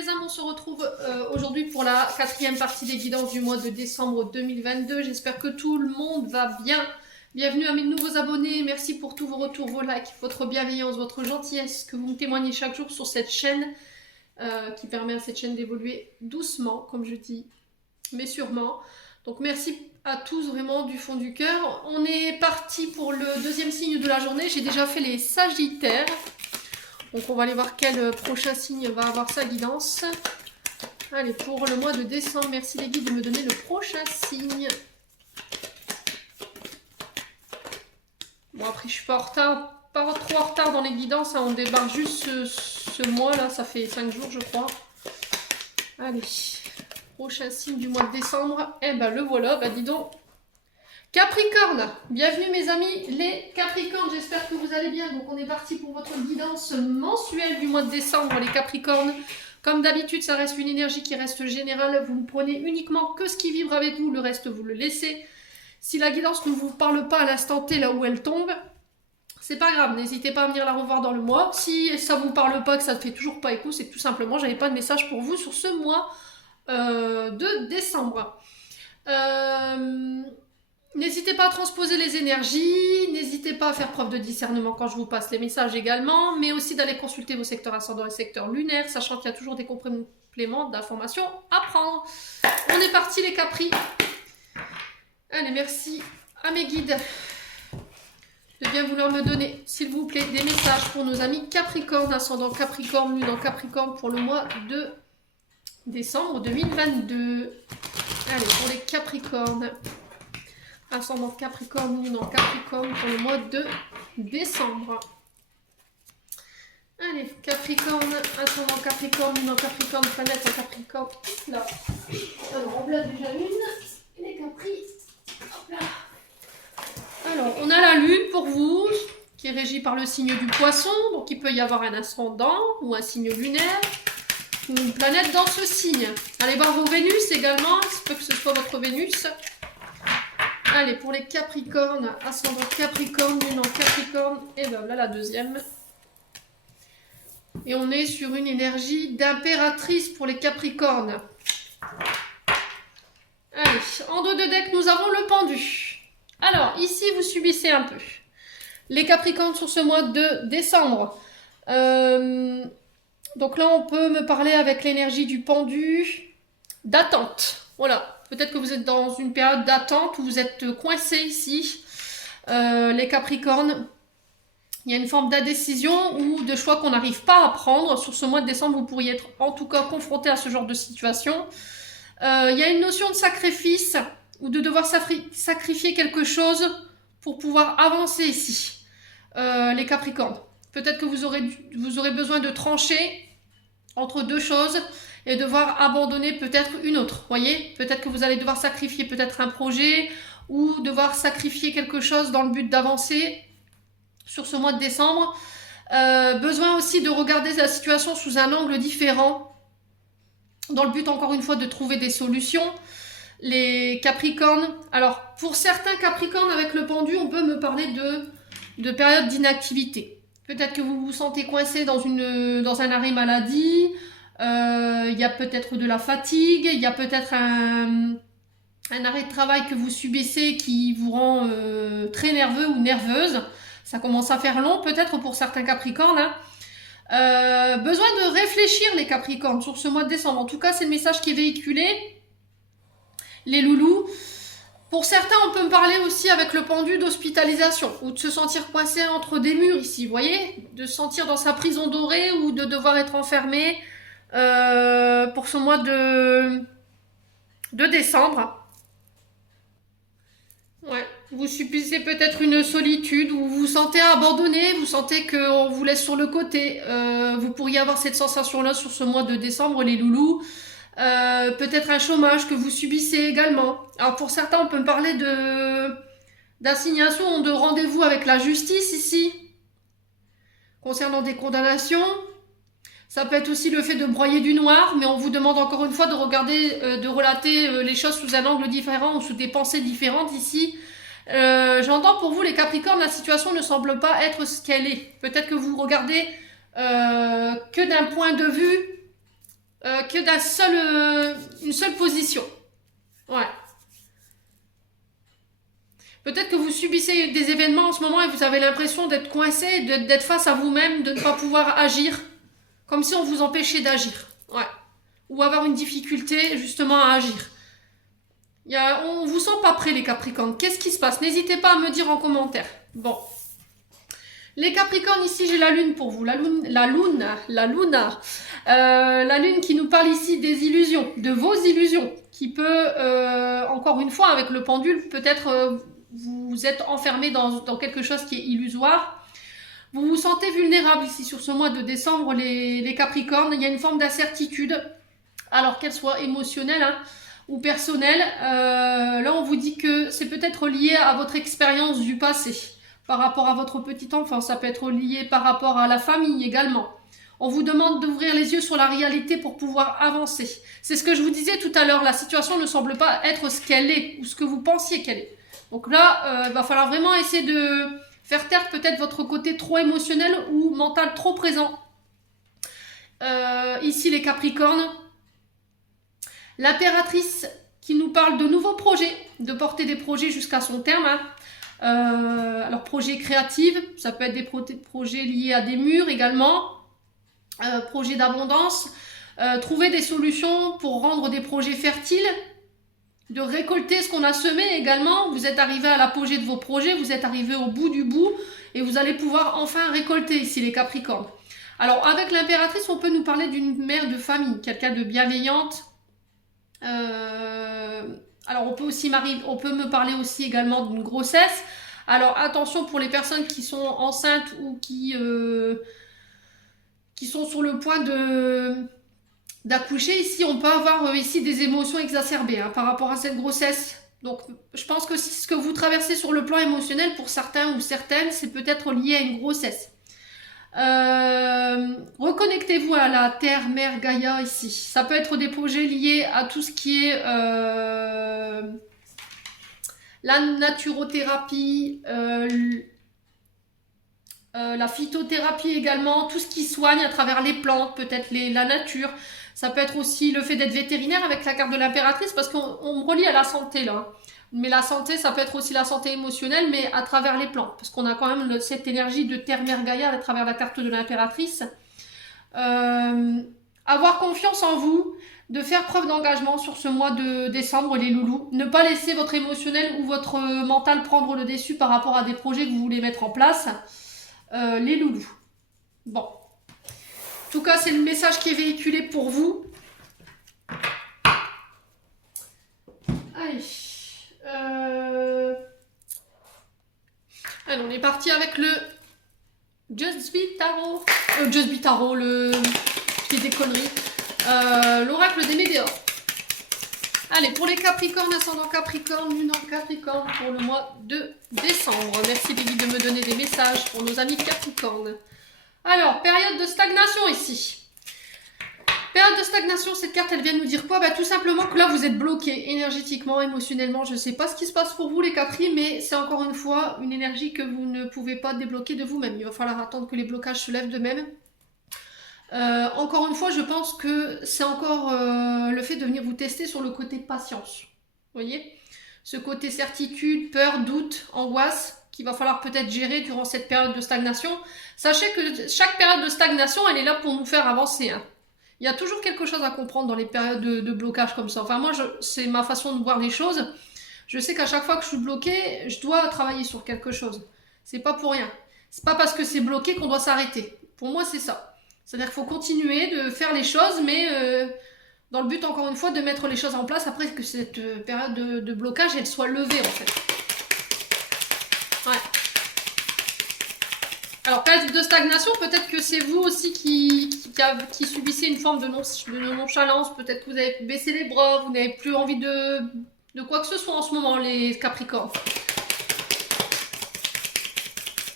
les âmes, on se retrouve aujourd'hui pour la 4e partie des guidances du mois de décembre 2022. J'espère que tout le monde va bien. Bienvenue à mes nouveaux abonnés. Merci pour tous vos retours, vos likes, votre bienveillance, votre gentillesse que vous me témoignez chaque jour sur cette chaîne qui permet à cette chaîne d'évoluer doucement, comme je dis, mais sûrement. Donc merci à tous vraiment du fond du cœur. On est parti pour le deuxième signe de la journée. J'ai déjà fait les Sagittaires. Donc on va aller voir quel prochain signe va avoir sa guidance. Allez, pour le mois de décembre, merci les guides de me donner le prochain signe. Bon, après je suis pas en retard, pas trop en retard dans les guidances, hein. On débarque juste ce mois là, ça fait 5 jours je crois. Allez, prochain signe du mois de décembre. Eh ben le voilà, bah dis donc. Capricorne, bienvenue mes amis les Capricornes, j'espère que vous allez bien. Donc on est parti pour votre guidance mensuelle du mois de décembre les Capricornes. Comme d'habitude ça reste une énergie qui reste générale, vous ne prenez uniquement que ce qui vibre avec vous, le reste vous le laissez. Si la guidance ne vous parle pas à l'instant T là où elle tombe, c'est pas grave, n'hésitez pas à venir la revoir dans le mois. Si ça vous parle pas, que ça ne fait toujours pas écho, c'est que tout simplement j'avais pas de message pour vous sur ce mois de décembre. N'hésitez pas à transposer les énergies, n'hésitez pas à faire preuve de discernement quand je vous passe les messages également, mais aussi d'aller consulter vos secteurs ascendants et secteurs lunaires, sachant qu'il y a toujours des compléments d'informations à prendre. On est parti les Capris. Allez, merci à mes guides de bien vouloir me donner, s'il vous plaît, des messages pour nos amis Capricorne, ascendant Capricorne, lune en Capricorne pour le mois de décembre 2022. Allez, pour les Capricornes. Ascendant Capricorne, lune en Capricorne pour le mois de décembre. Allez, Capricorne, ascendant Capricorne, lune en Capricorne, planète en Capricorne. Là. Alors, on place déjà une. Les Capris. Hop là. Alors, on a la lune pour vous, qui est régie par le signe du poisson. Donc, il peut y avoir un ascendant ou un signe lunaire. Ou une planète dans ce signe. Allez voir vos Vénus également. Il se peut que ce soit votre Vénus. Allez, pour les Capricornes, ascendant Capricorne, lune en Capricorne, et ben là la deuxième. Et on est sur une énergie d'impératrice pour les Capricornes. Allez, en dos de deck, nous avons le pendu. Alors, ici, vous subissez un peu. Les Capricornes sur ce mois de décembre. Donc là, on peut me parler avec l'énergie du pendu d'attente. Voilà. Peut-être que vous êtes dans une période d'attente où vous êtes coincé ici, les Capricornes. Il y a une forme d'indécision ou de choix qu'on n'arrive pas à prendre. Sur ce mois de décembre, vous pourriez être en tout cas confronté à ce genre de situation. Il y a une notion de sacrifice ou de devoir sacrifier quelque chose pour pouvoir avancer ici, les Capricornes. Peut-être que vous aurez besoin de trancher entre deux choses et devoir abandonner peut-être une autre, voyez. Peut-être que vous allez devoir sacrifier peut-être un projet ou devoir sacrifier quelque chose dans le but d'avancer sur ce mois de décembre. Besoin aussi de regarder la situation sous un angle différent dans le but encore une fois de trouver des solutions. Les Capricornes, alors pour certains Capricornes avec le pendu, on peut me parler de période d'inactivité. Peut-être que vous vous sentez coincé dans un arrêt maladie. Il y a peut-être de la fatigue, il y a peut-être un arrêt de travail que vous subissez qui vous rend très nerveux ou nerveuse. Ça commence à faire long peut-être pour certains Capricornes. Hein. Besoin de réfléchir les Capricornes sur ce mois de décembre. En tout cas, c'est le message qui est véhiculé. Les loulous. Pour certains, on peut me parler aussi avec le pendu d'hospitalisation ou de se sentir coincé entre des murs ici, vous voyez, de se sentir dans sa prison dorée ou de devoir être enfermé pour ce mois de décembre. Ouais, vous subissez peut-être une solitude ou vous vous sentez abandonné, vous sentez qu'on vous laisse sur le côté. Vous pourriez avoir cette sensation-là sur ce mois de décembre, les loulous. Peut-être un chômage que vous subissez également. Alors pour certains, on peut me parler d'assignation de rendez-vous avec la justice ici, concernant des condamnations. Ça peut être aussi le fait de broyer du noir, mais on vous demande encore une fois de regarder, de relater les choses sous un angle différent ou sous des pensées différentes ici. J'entends pour vous les Capricornes, la situation ne semble pas être ce qu'elle est. Peut-être que vous regardez que d'un point de vue que une seule position. Ouais. Peut-être que vous subissez des événements en ce moment et vous avez l'impression d'être coincé, d'être face à vous-même, de ne pas pouvoir agir, comme si on vous empêchait d'agir. Ouais. Ou avoir une difficulté justement à agir. On vous sent pas prêt les Capricornes. Qu'est-ce qui se passe? N'hésitez pas à me dire en commentaire. Bon. Les Capricornes, ici j'ai la lune pour vous. La lune qui nous parle ici des illusions, de vos illusions, qui peut, encore une fois, avec le pendule, peut-être vous êtes enfermé dans quelque chose qui est illusoire. Vous vous sentez vulnérable ici sur ce mois de décembre, les Capricornes. Il y a une forme d'incertitude, alors qu'elle soit émotionnelle ou personnelle. Là, on vous dit que c'est peut-être lié à votre expérience du passé, par rapport à votre petite enfance. Ça peut être lié par rapport à la famille également. On vous demande d'ouvrir les yeux sur la réalité pour pouvoir avancer. C'est ce que je vous disais tout à l'heure. La situation ne semble pas être ce qu'elle est ou ce que vous pensiez qu'elle est. Donc là, il va falloir vraiment essayer de faire taire peut-être votre côté trop émotionnel ou mental trop présent. Ici, les Capricornes. L'impératrice qui nous parle de nouveaux projets, de porter des projets jusqu'à son terme. Alors, projets créatifs, ça peut être des projets liés à des murs également. Projets d'abondance. Trouver des solutions pour rendre des projets fertiles. De récolter ce qu'on a semé également. Vous êtes arrivé à l'apogée de vos projets, vous êtes arrivé au bout du bout et vous allez pouvoir enfin récolter ici les Capricornes. Alors avec l'impératrice, on peut nous parler d'une mère de famille, quelqu'un de bienveillante. Alors on peut me parler aussi également d'une grossesse. Alors attention pour les personnes qui sont enceintes ou qui sont sur le point d'accoucher. Ici, on peut avoir ici des émotions exacerbées par rapport à cette grossesse. Donc, je pense que ce que vous traversez sur le plan émotionnel, pour certains ou certaines, c'est peut-être lié à une grossesse. Reconnectez-vous à la Terre, Mère Gaïa ici. Ça peut être des projets liés à tout ce qui est la naturothérapie, la phytothérapie également, tout ce qui soigne à travers les plantes, peut-être la nature. Ça peut être aussi le fait d'être vétérinaire avec la carte de l'impératrice, parce qu'on me relie à la santé là. Mais la santé, ça peut être aussi la santé émotionnelle, mais à travers les plantes. Parce qu'on a quand même cette énergie de Terre Mère Gaïa à travers la carte de l'impératrice. Avoir confiance en vous, de faire preuve d'engagement sur ce mois de décembre, les loulous. Ne pas laisser votre émotionnel ou votre mental prendre le dessus par rapport à des projets que vous voulez mettre en place. Les loulous. Bon. En tout cas, c'est le message qui est véhiculé pour vous. Allez. Allez, on est parti avec le Just Be Tarot. Just Be Tarot, qui est des conneries. L'oracle des météores. Allez, pour les Capricornes, ascendant Capricorne, lune en Capricorne, pour le mois de décembre. Merci Lily de me donner des messages pour nos amis Capricornes. Alors, période de stagnation ici. Période de stagnation, cette carte, elle vient nous dire quoi? Tout simplement que là, vous êtes bloqué énergétiquement, émotionnellement. Je ne sais pas ce qui se passe pour vous, les Capris, mais c'est encore une fois une énergie que vous ne pouvez pas débloquer de vous-même. Il va falloir attendre que les blocages se lèvent d'eux-mêmes. Encore une fois, je pense que c'est encore le fait de venir vous tester sur le côté patience. Vous voyez? Ce côté certitude, peur, doute, angoisse, qu'il va falloir peut-être gérer durant cette période de stagnation. Sachez que chaque période de stagnation, elle est là pour nous faire avancer. Il y a toujours quelque chose à comprendre dans les périodes de blocage comme ça. Enfin, moi, c'est ma façon de voir les choses. Je sais qu'à chaque fois que je suis bloquée, je dois travailler sur quelque chose. C'est pas pour rien. C'est pas parce que c'est bloqué qu'on doit s'arrêter. Pour moi, c'est ça. C'est-à-dire qu'il faut continuer de faire les choses, mais dans le but, encore une fois, de mettre les choses en place après que cette période de blocage, elle soit levée, en fait. Ouais. Alors, période de stagnation, peut-être que c'est vous aussi qui subissez une forme de nonchalance. Peut-être que vous avez baissé les bras, vous n'avez plus envie de quoi que ce soit en ce moment, les Capricornes.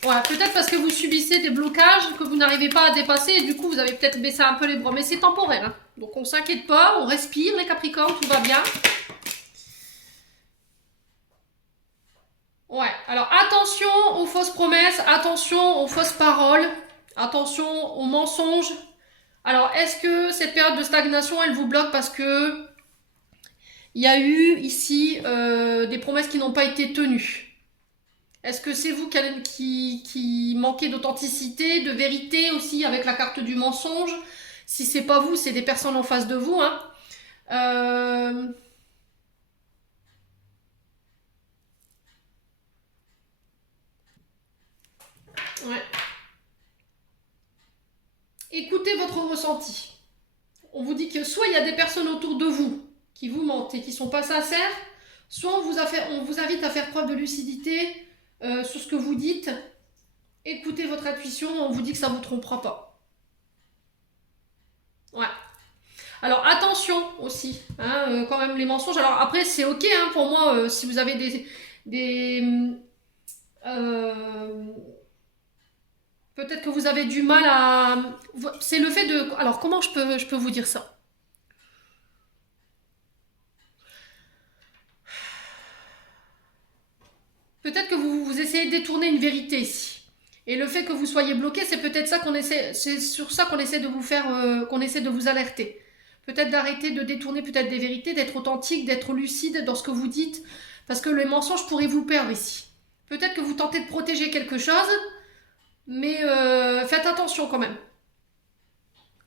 Ouais, peut-être parce que vous subissez des blocages que vous n'arrivez pas à dépasser et du coup, vous avez peut-être baissé un peu les bras. Mais c'est temporaire. Donc, on s'inquiète pas, on respire, les Capricornes, tout va bien. Ouais, alors attention aux fausses promesses, attention aux fausses paroles, attention aux mensonges, Alors, est-ce que cette période de stagnation, elle vous bloque parce que il y a eu ici des promesses qui n'ont pas été tenues? Est-ce que c'est vous qui manquez d'authenticité, de vérité aussi avec la carte du mensonge? Si c'est pas vous, c'est des personnes en face de vous, hein. Euh, ouais. Écoutez votre ressenti. On vous dit que soit il y a des personnes autour de vous qui vous mentent et qui sont pas sincères, soit on vous invite à faire preuve de lucidité sur ce que vous dites. Écoutez votre intuition, on vous dit que ça ne vous trompera pas. Ouais. Alors attention aussi, hein, quand même les mensonges. Alors après c'est ok hein, pour moi si vous avez des euh, peut-être que vous avez du mal à. C'est le fait de. Alors comment je peux vous dire ça? Peut-être que vous essayez de détourner une vérité ici. Et le fait que vous soyez bloqué, c'est peut-être ça qu'on essaie, c'est sur ça qu'on essaie de vous faire, qu'on essaie de vous alerter. Peut-être d'arrêter de détourner peut-être des vérités, d'être authentique, d'être lucide dans ce que vous dites, parce que le mensonge pourrait vous perdre ici. Peut-être que vous tentez de protéger quelque chose, mais faites attention quand même.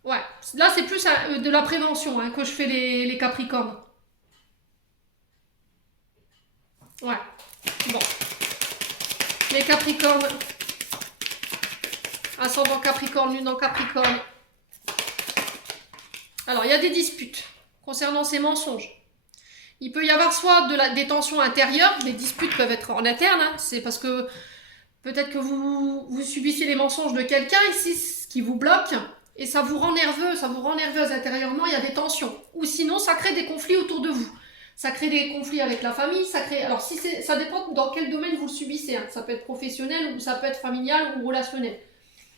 Ouais, là c'est plus de la prévention hein, que je fais les capricornes. Ouais, bon. Les capricornes, ascendant Capricorne, lune en Capricorne. Alors, il y a des disputes concernant ces mensonges. Il peut y avoir soit des tensions intérieures, les disputes peuvent être en interne, hein, c'est parce que peut-être que vous subissez les mensonges de quelqu'un ici, ce qui vous bloque, et ça vous rend nerveux, ça vous rend nerveuse intérieurement, il y a des tensions. Ou sinon, ça crée des conflits autour de vous. Ça crée des conflits avec la famille, ça crée. Alors, ça dépend dans quel domaine vous le subissez. Hein. Ça peut être professionnel, ou ça peut être familial ou relationnel.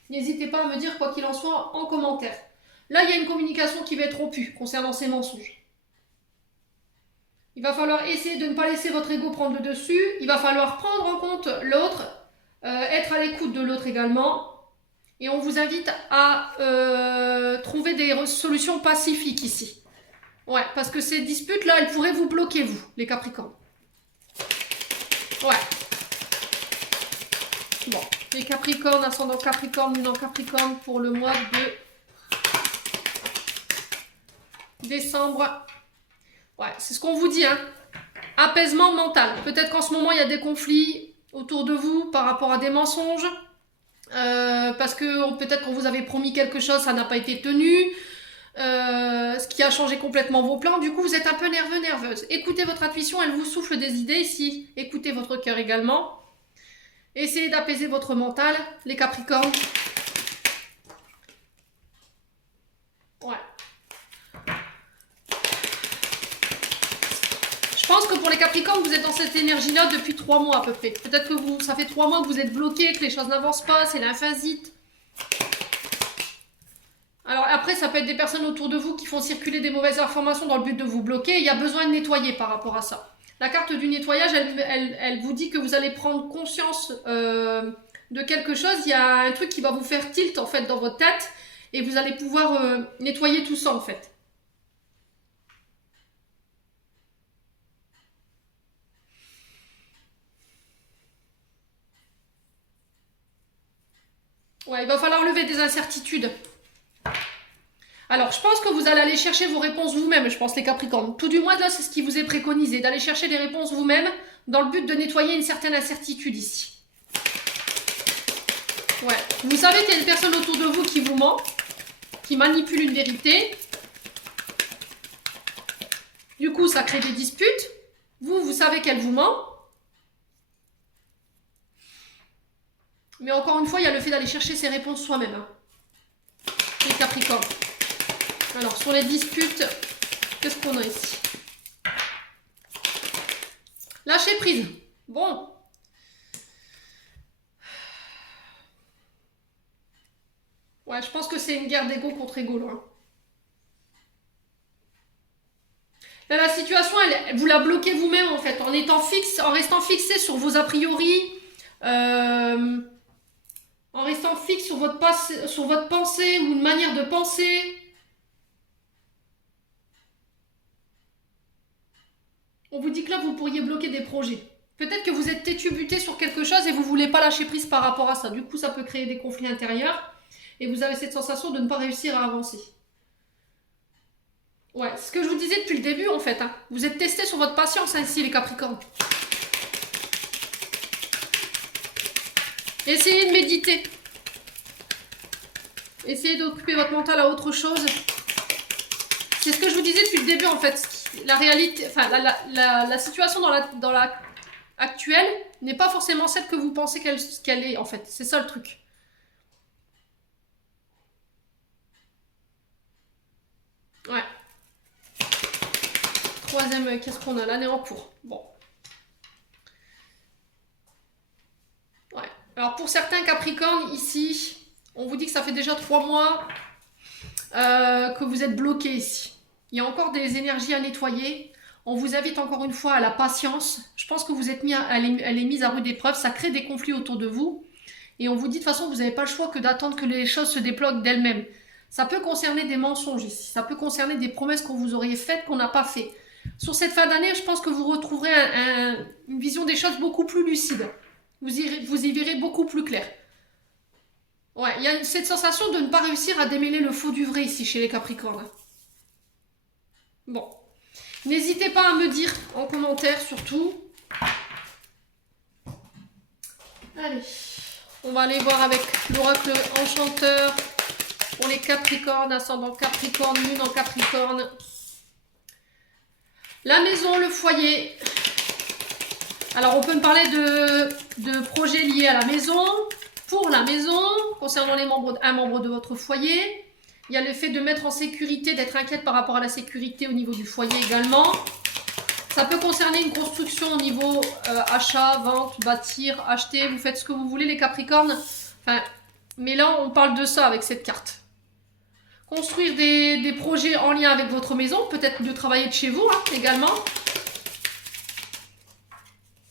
N'hésitez pas à me dire, quoi qu'il en soit, en commentaire. Là, il y a une communication qui va être rompue concernant ces mensonges. Il va falloir essayer de ne pas laisser votre ego prendre le dessus. Il va falloir prendre en compte l'autre, être à l'écoute de l'autre également. Et on vous invite à trouver des solutions pacifiques ici. Ouais, parce que ces disputes-là, elles pourraient vous bloquer, vous, les Capricornes. Ouais. Bon, les Capricornes, ascendant Capricorne, lune en Capricorne pour le mois de décembre. Ouais, c'est ce qu'on vous dit, hein. Apaisement mental. Peut-être qu'en ce moment, il y a des conflits autour de vous par rapport à des mensonges. Parce que peut-être qu'on vous avait promis quelque chose, ça n'a pas été tenu. Ce qui a changé complètement vos plans. Du coup, vous êtes un peu nerveux, nerveuse. Écoutez votre intuition, elle vous souffle des idées ici. Écoutez votre cœur également. Essayez d'apaiser votre mental, les Capricornes. Ouais. Je pense que pour les Capricornes, vous êtes dans cette énergie-là depuis 3 mois à peu près. Peut-être que ça fait 3 mois que vous êtes bloqué, que les choses n'avancent pas, c'est l'emphasite. Alors après, ça peut être des personnes autour de vous qui font circuler des mauvaises informations dans le but de vous bloquer. Il y a besoin de nettoyer par rapport à ça. La carte du nettoyage, elle vous dit que vous allez prendre conscience de quelque chose. Il y a un truc qui va vous faire tilt en fait dans votre tête et vous allez pouvoir nettoyer tout ça en fait. Ouais, il va falloir lever des incertitudes. Alors, je pense que vous allez aller chercher vos réponses vous-même, je pense, les Capricornes. Tout du moins, là, c'est ce qui vous est préconisé, d'aller chercher des réponses vous-même dans le but de nettoyer une certaine incertitude ici. Ouais. Vous savez qu'il y a une personne autour de vous qui vous ment, qui manipule une vérité. Du coup, ça crée des disputes. Vous savez qu'elle vous ment. Mais encore une fois, il y a le fait d'aller chercher ses réponses soi-même. Hein. Les Capricornes. Alors, sur les disputes, qu'est-ce qu'on a ici? Lâcher prise. Bon. Ouais, je pense que c'est une guerre d'ego contre ego, là. Là, la situation, vous la bloquez vous-même, en fait, en étant fixe, en restant fixé sur vos a priori, en en restant fixe sur votre pensée ou une manière de penser. On vous dit que là, vous pourriez bloquer des projets. Peut-être que vous êtes têtu-buté sur quelque chose et vous ne voulez pas lâcher prise par rapport à ça. Du coup, ça peut créer des conflits intérieurs et vous avez cette sensation de ne pas réussir à avancer. Ouais, c'est ce que je vous disais depuis le début en fait. Hein. Vous êtes testé sur votre patience ici, les Capricornes. Essayez de méditer. Essayez d'occuper votre mental à autre chose. C'est ce que je vous disais depuis le début en fait. La réalité, enfin la situation dans la actuelle n'est pas forcément celle que vous pensez qu'elle est en fait. C'est ça le truc. Ouais. Troisième, qu'est-ce qu'on a? L'année en cours. Bon. Ouais. Alors pour certains Capricornes ici, on vous dit que ça fait déjà 3 mois que vous êtes bloqué ici. Il y a encore des énergies à nettoyer. On vous invite encore une fois à la patience. Je pense que vous êtes elle est mise à rude épreuve. Ça crée des conflits autour de vous. Et on vous dit de toute façon, vous n'avez pas le choix que d'attendre que les choses se débloquent d'elles-mêmes. Ça peut concerner des mensonges ici. Ça peut concerner des promesses qu'on vous aurait faites qu'on n'a pas fait. Sur cette fin d'année, je pense que vous retrouverez une vision des choses beaucoup plus lucide. Vous y verrez beaucoup plus clair. Ouais, il y a cette sensation de ne pas réussir à démêler le faux du vrai ici chez les Capricornes. Bon. N'hésitez pas à me dire en commentaire surtout. Allez, on va aller voir avec l'oracle enchanteur pour les Capricornes, ascendant Capricorne, lune en Capricorne. La maison, le foyer. Alors on peut me parler de projets liés à la maison, pour la maison, concernant un membre de votre foyer. Il y a le fait de mettre en sécurité, d'être inquiète par rapport à la sécurité au niveau du foyer également. Ça peut concerner une construction au niveau achat, vente, bâtir, acheter. Vous faites ce que vous voulez les Capricornes. Enfin, mais là, on parle de ça avec cette carte. Construire des projets en lien avec votre maison. Peut-être de travailler de chez vous hein, également.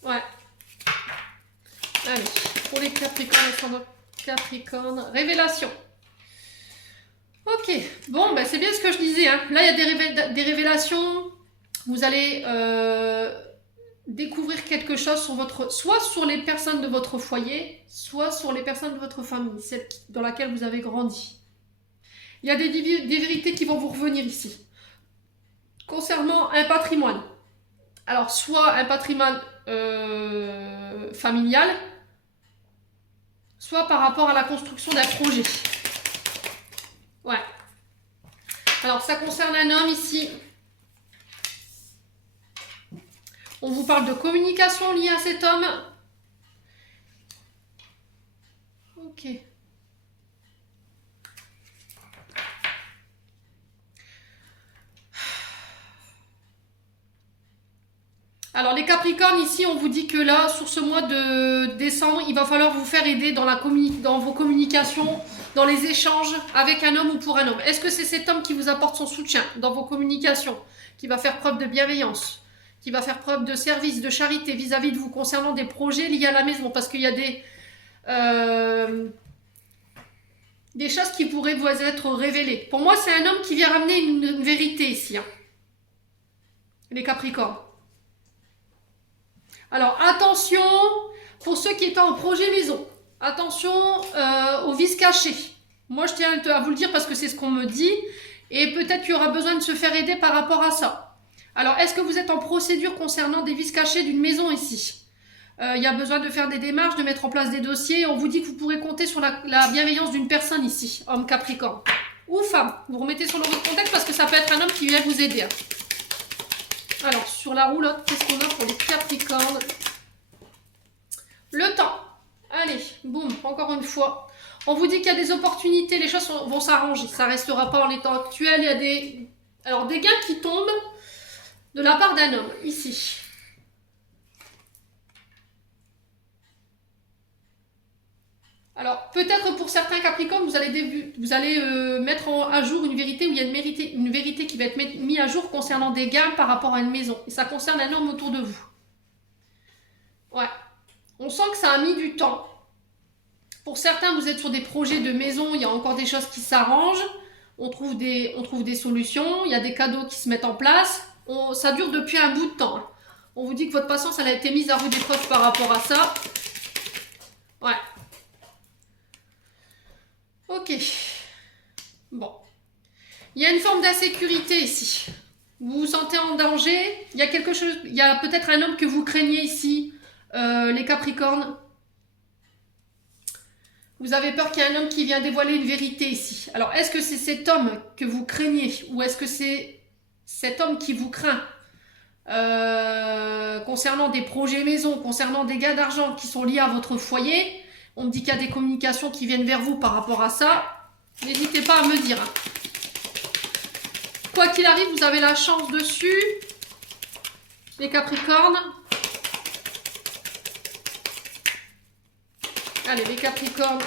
Ouais. Allez, pour les Capricornes, Capricorne, révélation. Ok, bon, ben c'est bien ce que je disais. Hein. Là, il y a des révélations. Vous allez découvrir quelque chose sur soit sur les personnes de votre foyer, soit sur les personnes de votre famille, celle dans laquelle vous avez grandi. Il y a des vérités qui vont vous revenir ici. Concernant un patrimoine. Alors, soit un patrimoine familial, soit par rapport à la construction d'un projet. Ouais. Alors, ça concerne un homme ici. On vous parle de communication liée à cet homme. Ok. Alors les Capricornes, ici, on vous dit que là, sur ce mois de décembre, il va falloir vous faire aider dans vos communications, dans les échanges avec un homme ou pour un homme. Est-ce que c'est cet homme qui vous apporte son soutien dans vos communications, qui va faire preuve de bienveillance, qui va faire preuve de service, de charité vis-à-vis de vous concernant des projets liés à la maison, parce qu'il y a des choses qui pourraient vous être révélées. Pour moi, c'est un homme qui vient ramener une vérité ici. Hein. Les Capricornes. Alors, attention, pour ceux qui étaient en projet maison, attention aux vices cachés. Moi, je tiens à vous le dire parce que c'est ce qu'on me dit. Et peut-être qu'il y aura besoin de se faire aider par rapport à ça. Alors, est-ce que vous êtes en procédure concernant des vices cachés d'une maison ici? Il y a besoin de faire des démarches, de mettre en place des dossiers. On vous dit que vous pourrez compter sur la bienveillance d'une personne ici, homme Capricorne. Ou femme. Vous remettez sur le contexte parce que ça peut être un homme qui vient vous aider. Alors, sur la roulotte, qu'est-ce qu'on a pour les Capricornes? Le temps. Allez, boum, encore une fois. On vous dit qu'il y a des opportunités, les choses vont s'arranger. Ça ne restera pas en l'état actuel. Il y a des gains qui tombent de la part d'un homme, ici. Alors, peut-être pour certains Capricornes, vous allez mettre à jour une vérité où il y a une vérité qui va être mise à jour concernant des gains par rapport à une maison. Et ça concerne un homme autour de vous. Ouais. On sent que ça a mis du temps. Pour certains, vous êtes sur des projets de maison, il y a encore des choses qui s'arrangent. On trouve des solutions, il y a des cadeaux qui se mettent en place. Ça dure depuis un bout de temps. On vous dit que votre patience, elle a été mise à rude épreuve par rapport à ça. Ouais. Ok. Bon. Il y a une forme d'insécurité ici. Vous vous sentez en danger. Il y a quelque chose, il y a peut-être un homme que vous craignez ici, les Capricornes. Vous avez peur qu'il y ait un homme qui vient dévoiler une vérité ici. Alors, est-ce que c'est cet homme que vous craignez ou est-ce que c'est cet homme qui vous craint concernant des projets maison, concernant des gains d'argent qui sont liés à votre foyer? On me dit qu'il y a des communications qui viennent vers vous par rapport à ça. N'hésitez pas à me dire. Quoi qu'il arrive, vous avez la chance dessus. Les Capricornes. Allez, les Capricornes.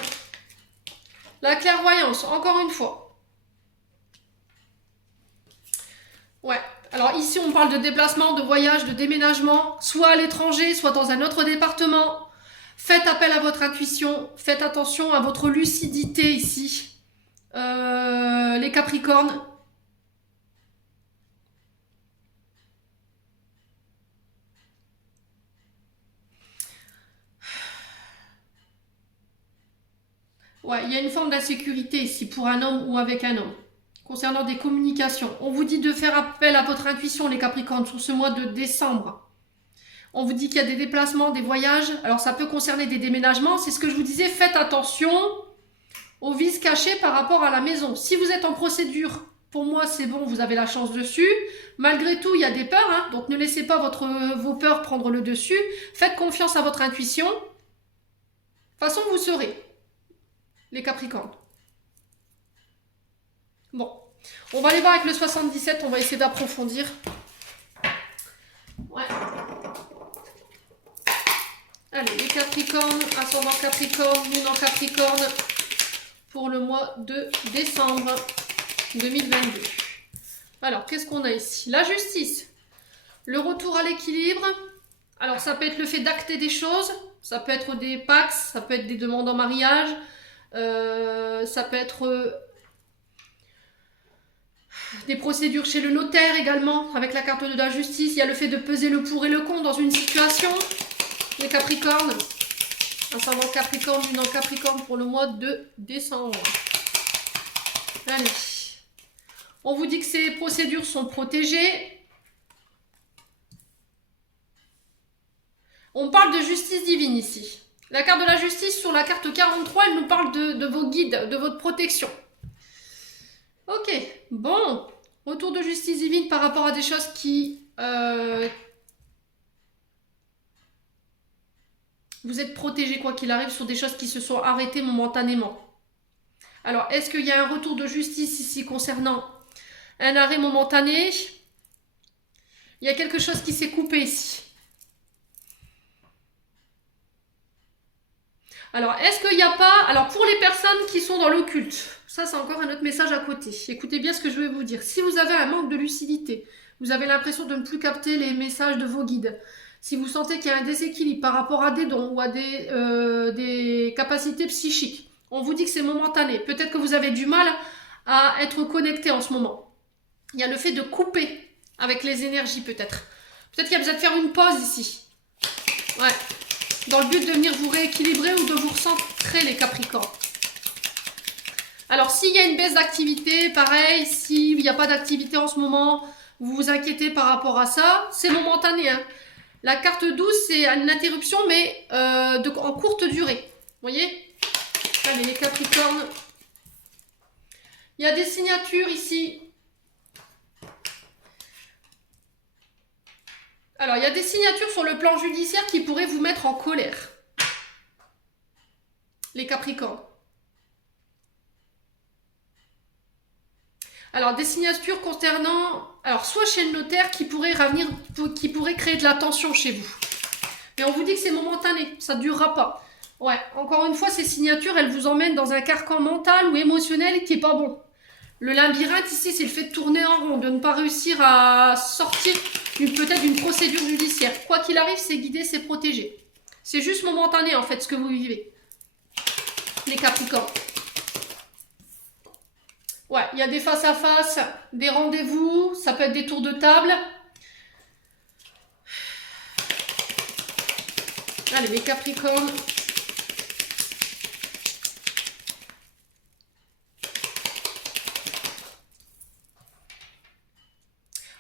La clairvoyance, encore une fois. Ouais. Alors ici, on parle de déplacement, de voyage, de déménagement, soit à l'étranger, soit dans un autre département. Faites appel à votre intuition. Faites attention à votre lucidité ici. Les Capricornes. Ouais, il y a une forme d'insécurité ici pour un homme ou avec un homme. Concernant des communications, on vous dit de faire appel à votre intuition, les Capricornes, sur ce mois de décembre. On vous dit qu'il y a des déplacements, des voyages. Alors, ça peut concerner des déménagements. C'est ce que je vous disais. Faites attention aux vices cachés par rapport à la maison. Si vous êtes en procédure, pour moi, c'est bon, vous avez la chance dessus. Malgré tout, il y a des peurs. Hein, donc, ne laissez pas vos peurs prendre le dessus. Faites confiance à votre intuition. De toute façon, vous saurez. Les Capricornes. Bon, on va aller voir avec le 77, on va essayer d'approfondir. Ouais. Allez, les Capricornes, ascendant Capricorne, lune en Capricorne, pour le mois de décembre 2022. Alors, qu'est-ce qu'on a ici? La justice, le retour à l'équilibre. Alors, ça peut être le fait d'acter des choses, ça peut être des pax, ça peut être des demandes en mariage, ça peut être des procédures chez le notaire également, avec la carte de la justice. Il y a le fait de peser le pour et le contre dans une situation. Les Capricornes, ascendant Capricorne, lune en Capricorne pour le mois de décembre. Allez. On vous dit que ces procédures sont protégées. On parle de justice divine ici. La carte de la justice sur la carte 43, elle nous parle de vos guides, de votre protection. Ok, bon. Retour de justice divine par rapport à des choses qui... vous êtes protégé quoi qu'il arrive sur des choses qui se sont arrêtées momentanément. Alors, est-ce qu'il y a un retour de justice ici concernant un arrêt momentané? Il y a quelque chose qui s'est coupé ici. Alors, est-ce qu'il n'y a pas... Alors, pour les personnes qui sont dans l'occulte, ça, c'est encore un autre message à côté. Écoutez bien ce que je vais vous dire. Si vous avez un manque de lucidité, vous avez l'impression de ne plus capter les messages de vos guides, si vous sentez qu'il y a un déséquilibre par rapport à des dons ou à des capacités psychiques, on vous dit que c'est momentané. Peut-être que vous avez du mal à être connecté en ce moment. Il y a le fait de couper avec les énergies, peut-être. Peut-être qu'il y a besoin de faire une pause ici. Ouais. Dans le but de venir vous rééquilibrer ou de vous recentrer, les Capricornes. Alors, s'il y a une baisse d'activité, pareil, s'il n'y a pas d'activité en ce moment, vous vous inquiétez par rapport à ça, c'est momentané. Hein. La carte 12, c'est une interruption, mais en courte durée. Vous voyez? Allez, les Capricornes. Il y a des signatures ici. Alors, il y a des signatures sur le plan judiciaire qui pourraient vous mettre en colère. Les Capricornes. Alors, des signatures concernant... Alors, soit chez le notaire qui pourrait créer de la tension chez vous. Mais on vous dit que c'est momentané, ça ne durera pas. Ouais, encore une fois, ces signatures, elles vous emmènent dans un carcan mental ou émotionnel qui n'est pas bon. Le labyrinthe ici, c'est le fait de tourner en rond, de ne pas réussir à sortir peut-être d'une procédure judiciaire. Quoi qu'il arrive, c'est guidé, c'est protégé. C'est juste momentané, en fait, ce que vous vivez. les Capricornes. Ouais, il y a des face-à-face, des rendez-vous, ça peut être des tours de table. Allez, les Capricornes.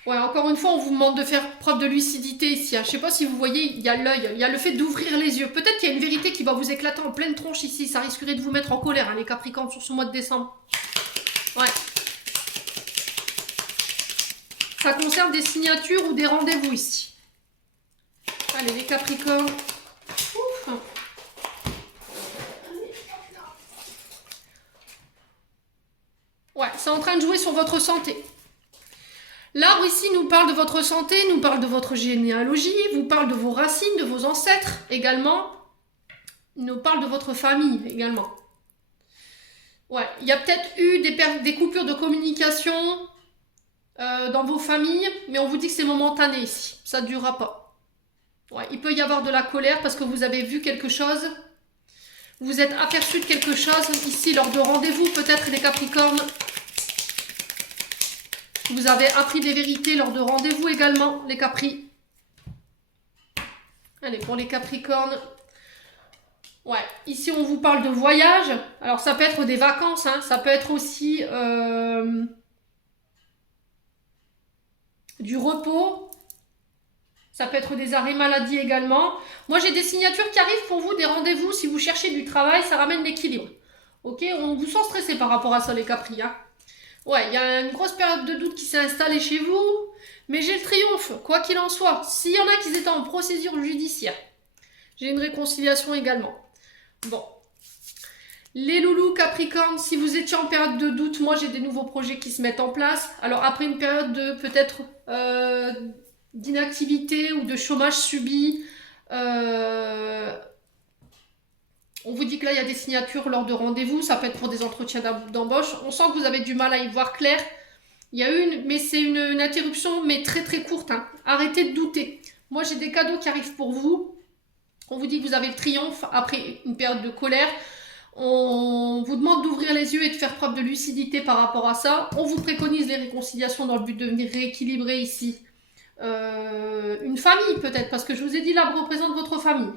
Ouais, encore une fois, on vous demande de faire preuve de lucidité ici. Hein. Je ne sais pas si vous voyez, il y a l'œil, il y a le fait d'ouvrir les yeux. Peut-être qu'il y a une vérité qui va vous éclater en pleine tronche ici. Ça risquerait de vous mettre en colère, hein, les Capricornes, sur ce mois de décembre. Ouais. Ça concerne des signatures ou des rendez-vous ici. Allez, les Capricornes. Ouf. Ouais, c'est en train de jouer sur votre santé. L'arbre ici nous parle de votre santé, nous parle de votre généalogie, vous parle de vos racines, de vos ancêtres également. Il nous parle de votre famille également. Ouais, il y a peut-être eu des coupures de communication dans vos familles, mais on vous dit que c'est momentané ici, ça ne durera pas. Ouais, il peut y avoir de la colère parce que vous avez vu quelque chose, vous êtes aperçu de quelque chose ici lors de rendez-vous, peut-être les Capricornes. Vous avez appris des vérités lors de rendez-vous également, les Capri. Allez, pour les Capricornes. Ouais, ici on vous parle de voyage. Alors ça peut être des vacances, hein. Ça peut être aussi du repos. Ça peut être des arrêts maladie également. Moi j'ai des signatures qui arrivent pour vous, des rendez-vous. Si vous cherchez du travail, ça ramène l'équilibre. Ok, on vous sent stressé par rapport à ça les Capri, hein. Ouais, il y a une grosse période de doute qui s'est installée chez vous, mais j'ai le triomphe, quoi qu'il en soit. S'il y en a qui étaient en procédure judiciaire, j'ai une réconciliation également. Bon. Les loulous Capricorne, si vous étiez en période de doute, moi j'ai des nouveaux projets qui se mettent en place. Alors après une période de peut-être d'inactivité ou de chômage subi, on vous dit que là, il y a des signatures lors de rendez-vous. Ça peut être pour des entretiens d'embauche. On sent que vous avez du mal à y voir clair. Il y a mais c'est une interruption, mais très très courte. Hein. Arrêtez de douter. Moi, j'ai des cadeaux qui arrivent pour vous. On vous dit que vous avez le triomphe après une période de colère. On vous demande d'ouvrir les yeux et de faire preuve de lucidité par rapport à ça. On vous préconise les réconciliations dans le but de venir rééquilibrer ici une famille peut-être, parce que je vous ai dit, l'arbre représente votre famille.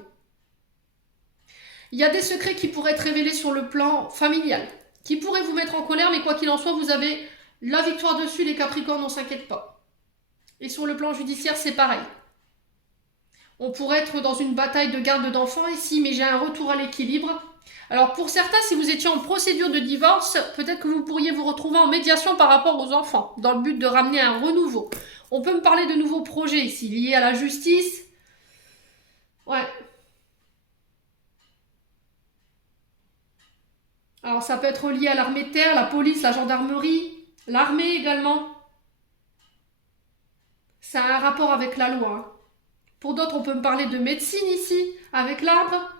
Il y a des secrets qui pourraient être révélés sur le plan familial, qui pourraient vous mettre en colère, mais quoi qu'il en soit, vous avez la victoire dessus, les Capricornes, on ne s'inquiète pas. Et sur le plan judiciaire, c'est pareil. On pourrait être dans une bataille de garde d'enfants ici, mais j'ai un retour à l'équilibre. Alors pour certains, si vous étiez en procédure de divorce, peut-être que vous pourriez vous retrouver en médiation par rapport aux enfants, dans le but de ramener un renouveau. On peut me parler de nouveaux projets ici, liés à la justice. Ouais. Alors ça peut être lié à l'armée de terre, la police, la gendarmerie, l'armée également. Ça a un rapport avec la loi. Hein. Pour d'autres, on peut me parler de médecine ici, avec l'arbre.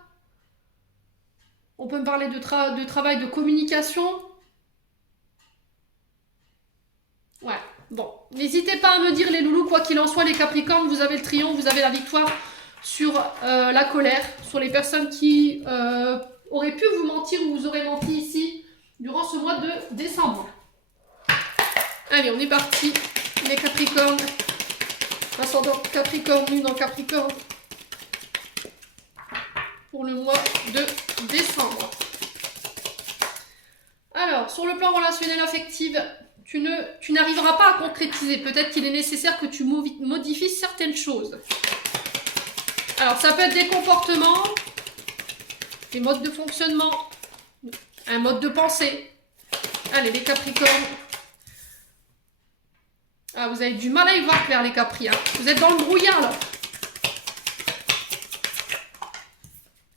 On peut me parler de travail de communication. Ouais, bon. N'hésitez pas à me dire les loulous, quoi qu'il en soit, les Capricornes, vous avez le triomphe, vous avez la victoire sur la colère, sur les personnes qui auraient pu vous mentir ou vous auraient menti ici durant ce mois de décembre. Allez, on est parti, les Capricornes. Ascendant Capricorne, lune en Capricorne. Pour le mois de décembre. Alors, sur le plan relationnel affectif, tu n'arriveras pas à concrétiser. Peut-être qu'il est nécessaire que tu modifies certaines choses. Alors, ça peut être des comportements, des modes de fonctionnement, un mode de pensée. Allez, les Capricornes. Ah, vous avez du mal à y voir clair, les Capri. Hein. Vous êtes dans le brouillard, là.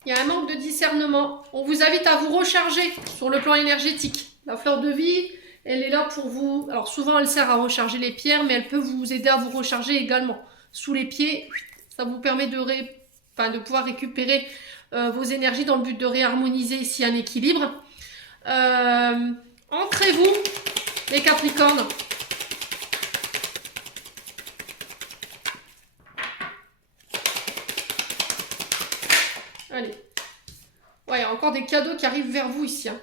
Il y a un manque de discernement. On vous invite à vous recharger sur le plan énergétique. La fleur de vie, elle est là pour vous. Alors souvent, elle sert à recharger les pierres, mais elle peut vous aider à vous recharger également. Sous les pieds, ça vous permet de pouvoir récupérer vos énergies dans le but de réharmoniser ici un équilibre. Ancrez-vous, les Capricornes. Allez. Ouais, il y a encore des cadeaux qui arrivent vers vous ici. Hein.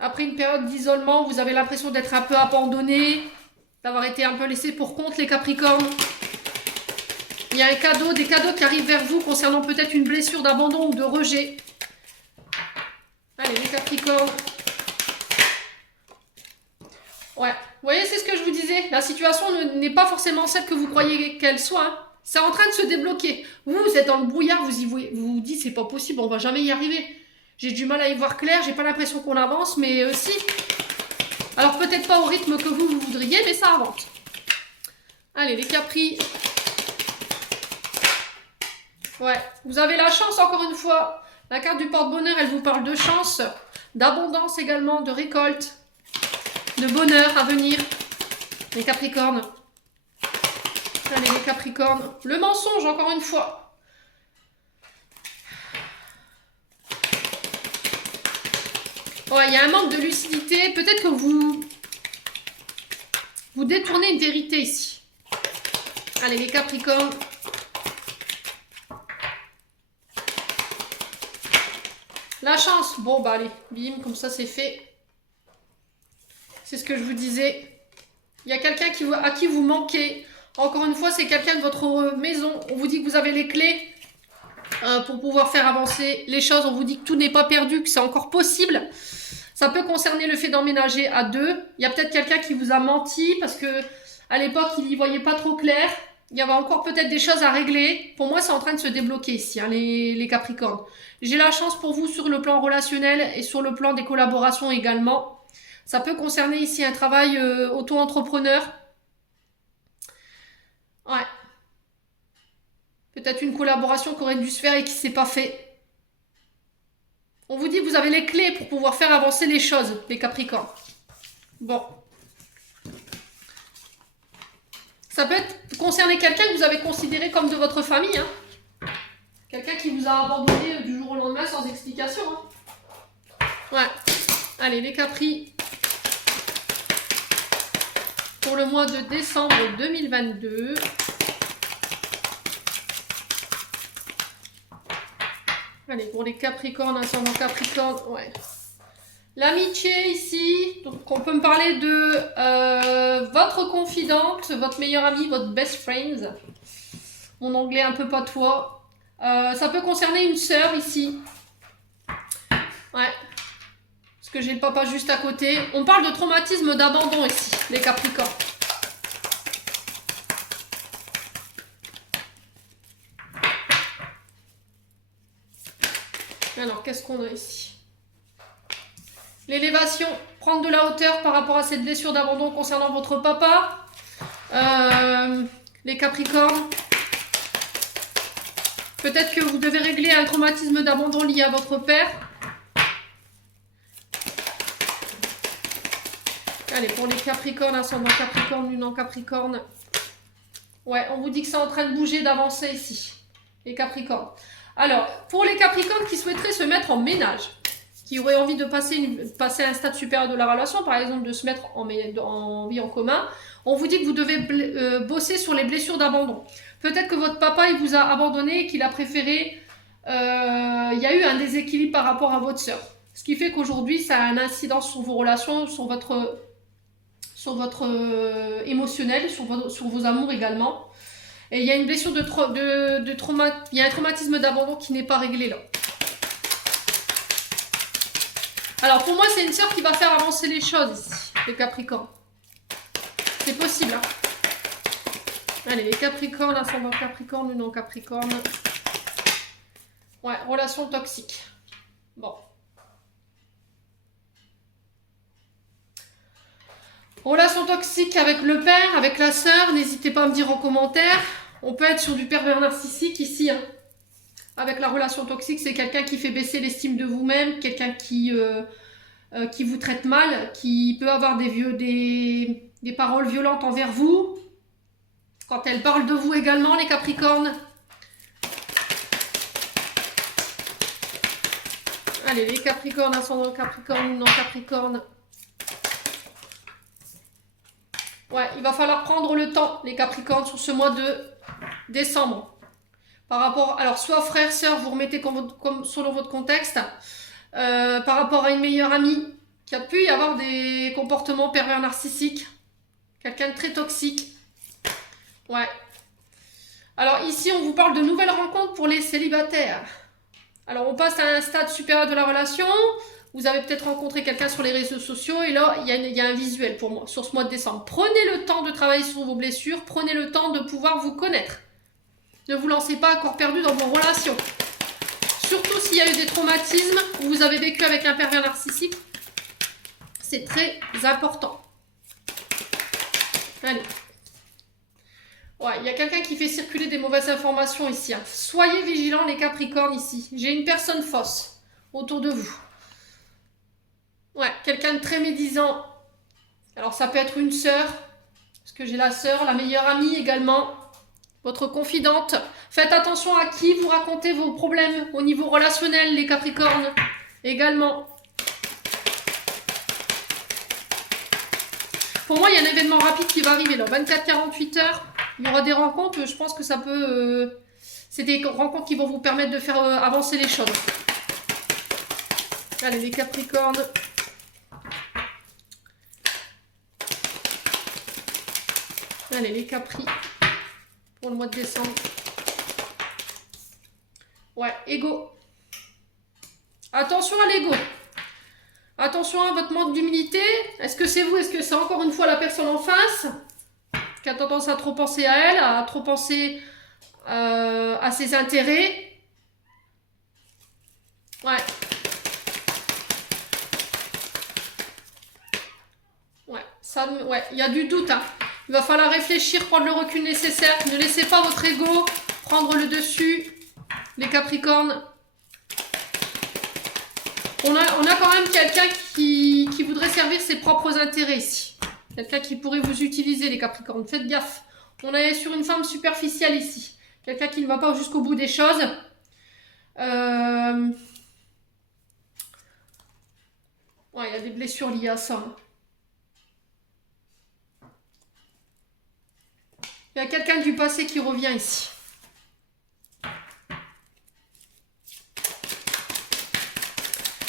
Après une période d'isolement, vous avez l'impression d'être un peu abandonné, d'avoir été un peu laissé pour compte, les Capricornes. Il y a un cadeau, des cadeaux qui arrivent vers vous concernant peut-être une blessure d'abandon ou de rejet. Allez, les Capricornes. Ouais, vous voyez, c'est ce que je vous disais. La situation n'est pas forcément celle que vous croyez qu'elle soit. Hein. C'est en train de se débloquer. Vous êtes dans le brouillard, vous vous dites, c'est pas possible, on va jamais y arriver. J'ai du mal à y voir clair, j'ai pas l'impression qu'on avance, mais si. Alors peut-être pas au rythme que vous voudriez, mais ça avance. Allez, les Capris. Ouais, vous avez la chance encore une fois. La carte du porte-bonheur, elle vous parle de chance, d'abondance également, de récolte, de bonheur à venir. Les Capricornes. Allez, les Capricornes. Le mensonge, encore une fois. Ouais, il y a un manque de lucidité. Peut-être que vous détournez une vérité ici. Allez, les Capricornes. La chance. Bon, bah allez, bim, comme ça c'est fait. C'est ce que je vous disais. Il y a quelqu'un à qui vous manquez. Encore une fois, c'est quelqu'un de votre maison. On vous dit que vous avez les clés pour pouvoir faire avancer les choses. On vous dit que tout n'est pas perdu, que c'est encore possible. Ça peut concerner le fait d'emménager à deux. Il y a peut-être quelqu'un qui vous a menti parce que à l'époque, il n'y voyait pas trop clair. Il y avait encore peut-être des choses à régler. Pour moi, c'est en train de se débloquer ici, hein, les Capricornes. J'ai la chance pour vous sur le plan relationnel et sur le plan des collaborations également. Ça peut concerner ici un travail auto-entrepreneur. Ouais. Peut-être une collaboration qui aurait dû se faire et qui ne s'est pas fait. On vous dit que vous avez les clés pour pouvoir faire avancer les choses, les Capricornes. Bon. Ça peut concerner quelqu'un que vous avez considéré comme de votre famille. Hein. Quelqu'un qui vous a abandonné du jour au lendemain sans explication. Hein. Ouais. Allez, les Capris. Pour le mois de décembre 2022. Allez, pour les Capricornes, ascendant Capricorne, ouais. L'amitié ici, donc on peut me parler de votre confidente, votre meilleure amie, votre best friend. Mon anglais un peu patois. Ça peut concerner une sœur ici. Ouais. Parce que j'ai le papa juste à côté. On parle de traumatisme d'abandon ici, les Capricornes. Alors, qu'est-ce qu'on a ici? L'élévation, prendre de la hauteur par rapport à cette blessure d'abandon concernant votre papa. Les Capricornes. Peut-être que vous devez régler un traumatisme d'abandon lié à votre père. Allez, pour les Capricornes, ascendant Capricorne, lune en Capricorne. Ouais, on vous dit que c'est en train de bouger, d'avancer ici. Les Capricornes. Alors, pour les Capricornes qui souhaiteraient se mettre en ménage, qui auraient envie de passer à un stade supérieur de la relation, par exemple de se mettre en vie en commun, on vous dit que vous devez bosser sur les blessures d'abandon. Peut-être que votre papa, il vous a abandonné et qu'il a préféré... il y a eu un déséquilibre par rapport à votre sœur. Ce qui fait qu'aujourd'hui, ça a un incidence sur vos relations, sur votre émotionnel, sur vos amours également. Et il y a une blessure il y a un traumatisme d'abandon qui n'est pas réglé là. Alors pour moi, c'est une sœur qui va faire avancer les choses ici, les Capricornes. C'est possible. Hein. Allez, les Capricornes, ascendant Capricorne, lune en Capricorne. Ouais, relation toxique. Bon. Relation toxique avec le père, avec la sœur, n'hésitez pas à me dire en commentaire. On peut être sur du pervers narcissique ici. Hein. Avec la relation toxique, c'est quelqu'un qui fait baisser l'estime de vous-même, quelqu'un qui vous traite mal, qui peut avoir des paroles violentes envers vous. Quand elle parle de vous également, les Capricornes. Allez, les Capricornes, ascendant Capricorne, non Capricorne. Ouais, il va falloir prendre le temps, les Capricornes, sur ce mois de décembre. Par rapport, alors soit frère, sœur, vous remettez comme selon votre contexte. Par rapport à une meilleure amie, qui a pu y avoir des comportements pervers narcissiques. Quelqu'un de très toxique. Ouais. Alors ici, on vous parle de nouvelles rencontres pour les célibataires. Alors on passe à un stade supérieur de la relation. Vous avez peut-être rencontré quelqu'un sur les réseaux sociaux et là, il y a un visuel pour moi sur ce mois de décembre. Prenez le temps de travailler sur vos blessures. Prenez le temps de pouvoir vous connaître. Ne vous lancez pas à corps perdu dans vos relations. Surtout s'il y a eu des traumatismes ou vous avez vécu avec un pervers narcissique. C'est très important. Allez. Ouais, il y a quelqu'un qui fait circuler des mauvaises informations ici. Hein. Soyez vigilants les Capricornes ici. J'ai une personne fausse autour de vous. Ouais, quelqu'un de très médisant. Alors ça peut être une sœur, parce que j'ai la sœur, la meilleure amie également. Votre confidente. Faites attention à qui vous racontez vos problèmes au niveau relationnel, les Capricornes. Également. Pour moi, il y a un événement rapide qui va arriver là. 24-48 heures. Il y aura des rencontres. Je pense que ça peut... c'est des rencontres qui vont vous permettre de faire avancer les choses. Allez, les Capricornes. Allez, les Capris. Pour le mois de décembre. Ouais, ego. Attention à l'ego. Attention à votre manque d'humilité. Est-ce que c'est vous? Est-ce que c'est encore une fois la personne en face qui a tendance à trop penser à elle, à trop penser à ses intérêts? Ouais. Ouais, ça, ouais, il y a du doute, hein. Il va falloir réfléchir, prendre le recul nécessaire. Ne laissez pas votre ego prendre le dessus, les Capricornes. On a quand même quelqu'un qui voudrait servir ses propres intérêts ici. Quelqu'un qui pourrait vous utiliser, les Capricornes. Faites gaffe. On est sur une femme superficielle ici. Quelqu'un qui ne va pas jusqu'au bout des choses. Ouais, il y a des blessures liées à ça. Hein. Il y a quelqu'un du passé qui revient ici.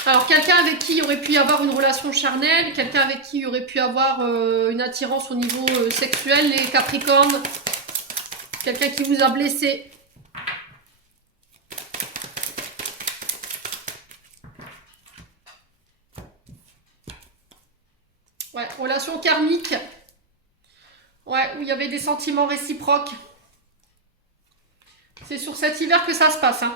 Alors, quelqu'un avec qui il y aurait pu y avoir une relation charnelle, quelqu'un avec qui il y aurait pu avoir une attirance au niveau sexuel, les Capricornes. Quelqu'un qui vous a blessé. Ouais, relation karmique. Ouais, où il y avait des sentiments réciproques. C'est sur cet hiver que ça se passe. Hein.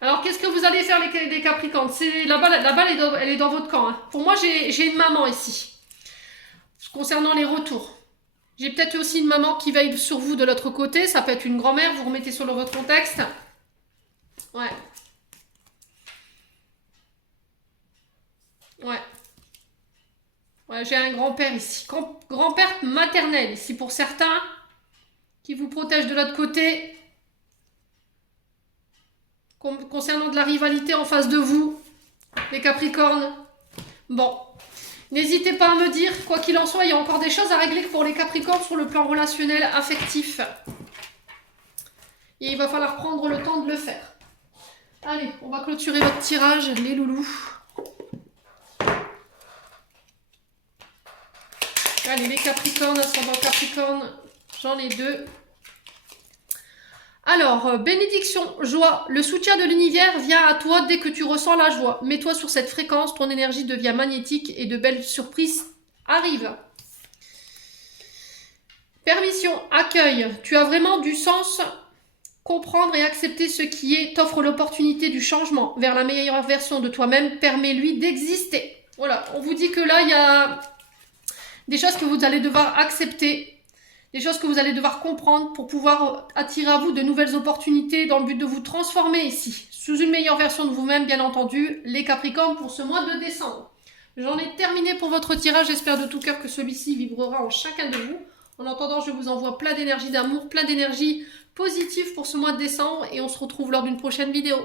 Alors, qu'est-ce que vous allez faire les Capricornes? La balle, elle est dans votre camp. Hein. Pour moi, j'ai une maman ici. Concernant les retours. J'ai peut-être aussi une maman qui veille sur vous de l'autre côté. Ça peut être une grand-mère. Vous remettez sur votre contexte. Ouais. Ouais. Ouais, j'ai un grand-père ici. Grand-père maternel ici pour certains. Qui vous protège de l'autre côté. Concernant de la rivalité en face de vous, les Capricornes. Bon, n'hésitez pas à me dire, quoi qu'il en soit, il y a encore des choses à régler pour les Capricornes sur le plan relationnel, affectif. Et il va falloir prendre le temps de le faire. Allez, on va clôturer votre tirage, les loulous. Allez, les Capricornes, ascendant Capricorne, j'en ai deux. Alors, bénédiction, joie, le soutien de l'univers vient à toi dès que tu ressens la joie. Mets-toi sur cette fréquence, ton énergie devient magnétique et de belles surprises arrivent. Permission, accueil, tu as vraiment du sens, comprendre et accepter ce qui est, t'offre l'opportunité du changement vers la meilleure version de toi-même, permets-lui d'exister. Voilà, on vous dit que là, il y a des choses que vous allez devoir accepter. Des choses que vous allez devoir comprendre pour pouvoir attirer à vous de nouvelles opportunités dans le but de vous transformer ici. Sous une meilleure version de vous-même, bien entendu, les Capricornes pour ce mois de décembre. J'en ai terminé pour votre tirage. J'espère de tout cœur que celui-ci vibrera en chacun de vous. En attendant, je vous envoie plein d'énergie d'amour, plein d'énergie positive pour ce mois de décembre et on se retrouve lors d'une prochaine vidéo.